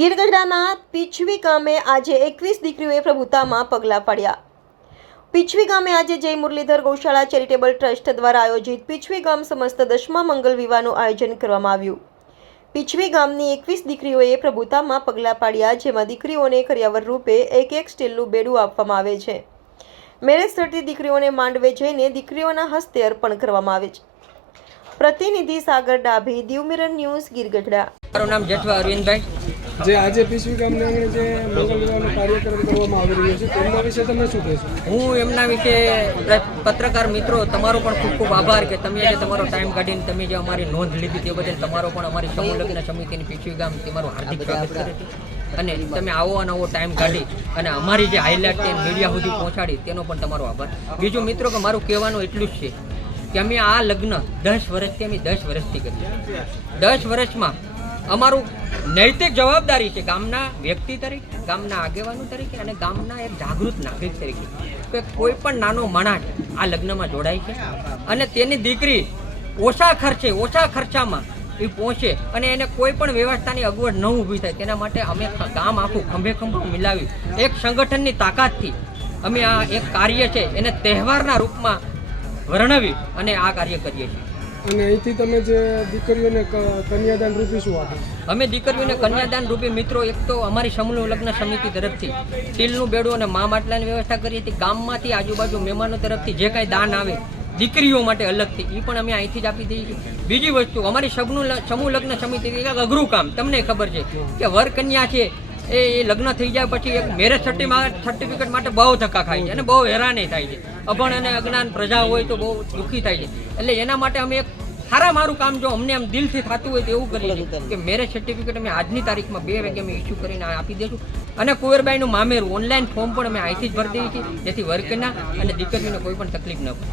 ગીર ગઢડાના પીછવી ગામે આજે 21 દીકરીઓએ પ્રભુતામાં પગલાં પાડ્યા। પીછવી ગામે આજે જય મુરલીધર ગૌશાળા ચેરિટેબલ ટ્રસ્ટ દ્વારા આયોજિત પીછવી ગામ સમસ્ત 10મા મંગલ વિવાહનું આયોજન કરવામાં આવ્યું। પીછવી ગામની 21 દીકરીઓએ પ્રભુતામાં પગલાં પાડ્યા, જેમાં દીકરીઓને કરિયાવર રૂપે એક સ્ટીલનું બેડું આપવામાં આવે છે। મેરેજ થતી દીકરીઓને માંડવે જઈને દીકરીઓના હસ્તે અર્પણ કરવામાં આવે છે। પ્રતિનિધિ સાગર ડાભી, દીવ મિરર ન્યૂઝ, ગીર ગઢડા। મારું નામ જેઠવા અરવિંદભાઈ। જે આજે પીછવી ગામના આંગણે જે મંગલ વિવાહનો કાર્યક્રમ કરવામાં આવી રહ્યો છે તેમના વિશે તમે શું કહેશો? હું એમના વિશે પત્રકાર મિત્રો તમારો પણ ખૂબ ખૂબ આભાર કે તમે જે તમારો ટાઈમ કાઢીને તમે જે અમારી નોંધ લીધી તે બદલ તમારો પણ અમારી સમૂહ લગ્ન સમિતિની પીછવી ગામ તમારું હાર્દિક સ્વાગત કરે છે। અને તમે આવો નવો ટાઈમ કાઢી અને અમારી જે હાઇલાઇટ મીડિયા સુધી પહોંચાડી તેનો પણ તમારો આભાર। બીજું મિત્રો કે મારું કહેવાનું એટલું જ છે કે અમે આ લગ્ન 10 વર્ષથી અમે 10 વર્ષથી કરીએ। 10 વર્ષમાં અમારું નૈતિક જવાબદારી છે ગામના વ્યક્તિ તરીકે, ગામના આગેવાનો તરીકે અને ગામના એક જાગૃત નાગરિક તરીકે કે કોઈ પણ નાનો માણસ આ લગ્નમાં જોડાય છે અને તેની દીકરી ઓછા ખર્ચામાં એ પહોંચે અને એને કોઈ પણ વ્યવસ્થાની અગવડ ન ઊભી થાય તેના માટે અમે ગામ આખું ખંભે મિલાવી એક સંગઠનની તાકાતથી અમે આ એક કાર્ય છે એને તહેવારના રૂપમાં વર્ણવી અને આ કાર્ય કરીએ છીએ। અને અહીંથી તમે જે દીકરીઓને કન્યાદાન રૂપી શું આપો? અમે દીકરીઓને કન્યાદાન રૂપી મિત્રો એક તો અમારી સમૂહ લગ્ન સમિતિ તરફથી સ્ટીલનું બેડું અને મા માટલાની વ્યવસ્થા કરીએ છીએ। ગામમાંથી આજુબાજુ મહેમાનો તરફથી જે કાંઈ દાન આવે દીકરીઓ માટે અલગથી એ પણ અમે અહીંથી જ આપી દઈએ છીએ। બીજી વસ્તુ અમારી સમૂહ લગ્ન સમિતિ એક અઘરું કામ, તમને ખબર છે કે વર કન્યા છે એ લગ્ન થઈ જાય પછી એક મેરેજ સર્ટિફિકેટ માટે બહુ ધક્કા ખાય છે અને બહુ હેરાની થાય છે। અભણ અને અજ્ઞાન પ્રજા હોય તો બહુ દુઃખી થાય છે। એટલે એના માટે અમે એક મારું કામ જો અમને આમ દિલથી થતું હોય તો એવું કરીએ છીએ કે મેરેજ સર્ટિફિકેટ અમે આજની તારીખમાં 2 વાગે અમે ઇસ્યુ કરીને આપી દઈશું અને કુંવરબાઈનું મામેરું ઓનલાઈન ફોર્મ પણ અમે અહીંથી જ ભરી દઈએ છીએ, જેથી વર્કના અને દીકરીઓને કોઈ પણ તકલીફ ન પડે।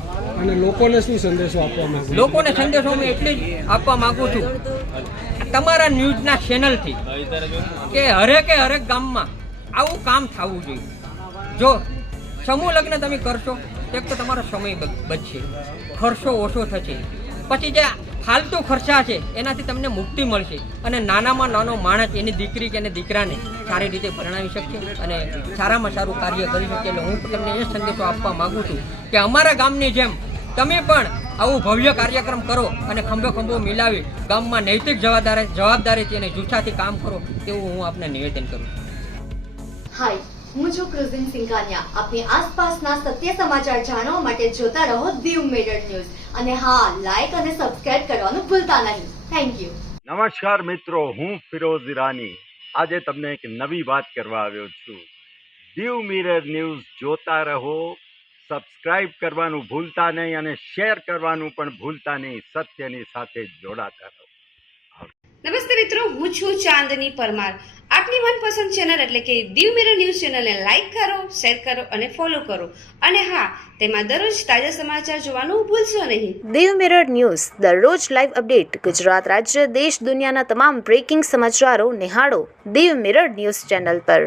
અને લોકોને શું સંદેશો આપવા માંગો? લોકોને સંદેશો હું એટલે જ આપવા માંગુ છું તમારા ન્યૂઝના ચેનલથી કે હરેક ગામમાં આવું કામ થવું જોઈએ। જો સમૂહ લગ્ન તમે કરશો એક તો તમારો સમય બચશે, ખર્ચો ઓછો થશે, પછી જે ફાલતુ ખર્ચા છે એનાથી તમને મુક્તિ મળશે અને નાનામાં નાનો માણસ એની દીકરી કે દીકરાને સારી રીતે પરણાવી શકશે અને સારામાં સારું કાર્ય કરી શકે। એટલે હું તમને એ સંદેશો આપવા માગું છું કે અમારા ગામની જેમ તમે પણ આવું ભવ્ય કાર્યક્રમ કરો અને ખંભો મિલાવી ગામમાં નૈતિક જવાબદારીથી અને જુસ્સાથી કામ કરો તેવું હું આપને નિવેદન કરું છું। હાય, હું છું ક્રુઝિન સિંઘાનિયા। આપની આસપાસના સત્ય સમાચાર જાણવા માટે જોતા રહો દીવ મિરર ન્યૂઝ અને હા, લાઈક અને સબસ્ક્રાઇબ કરવાનું ભૂલતા નહીં। Thank you. નમસ્કાર મિત્રો, હું ફિરોઝ ઈરાની આજે તમને એક નવી વાત કરવા આવ્યો છું। દીવ મિરર ન્યૂઝ જોતા રહો, સબસ્ક્રાઇબ કરવાનું ભૂલતા નહીં અને શેર કરવાનું પણ ભૂલતા નહીં। સત્યની સાથે જોડાતા રહો। નમસ્તે મિત્રો, હું છું ચાંદની પરમાર। આપની મનપસંદ ચેનલ એટલે કે દીવ મિરર ન્યૂઝ ચેનલને લાઈક કરો, શેર કરો અને ફોલો કરો અને હા, તેમાં દરરોજ તાજા સમાચાર જોવાનું ભૂલશો નહીં। દીવ મિરર ન્યૂઝ દરરોજ લાઈવ અપડેટ, ગુજરાત રાજ્ય, દેશ, દુનિયાના તમામ બ્રેકિંગ સમાચારો નિહાળો દીવ મિરર ન્યૂઝ ચેનલ પર।